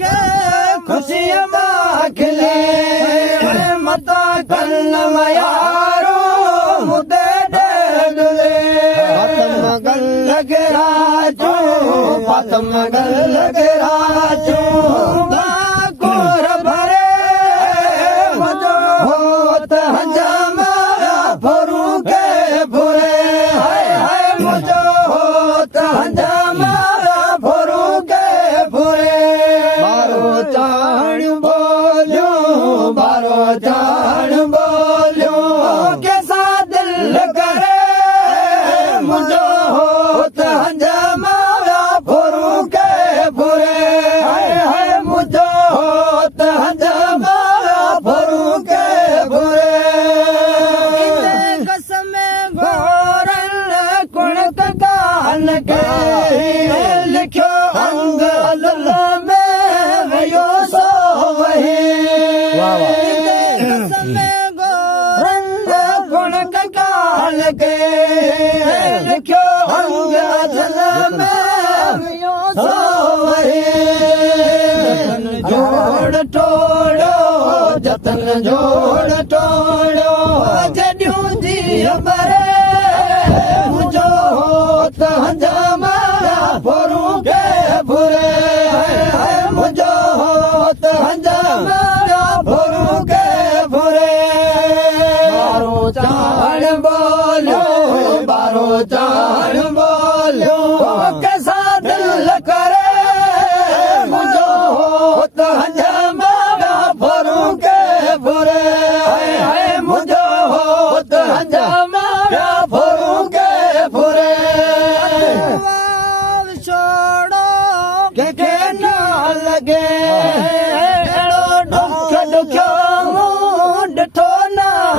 के खुशियां माखले मता कन्न मयारो मुदे दे दुले पतम गल के राजू पतम गल के राजू बाकोर भरे मजो होत हजामा फरू के फुरे हाय हाय मजो होत हजामा फरू के फुरे बारो चाण बोलो बारो चाण बोलो कैसा दिल करे मुझो होत हजामा फरू के फुरे हाय हाय मुझो होत हजामा फरू के फुरे कसम घोरन कुणक गान के लिखो अंग अल में वयो सो वही कसम घोरन कुणक गान के लिखो अंग अल में वयो सो वही जोड़ टोड़ो जतन जोड़ टोड़ो जॾियूं जी बरे मुझो होत हजामा फरू के फुरे हाय मुझो होत हजामा फरू के फुरे बारो चाण बोलो बारो चाण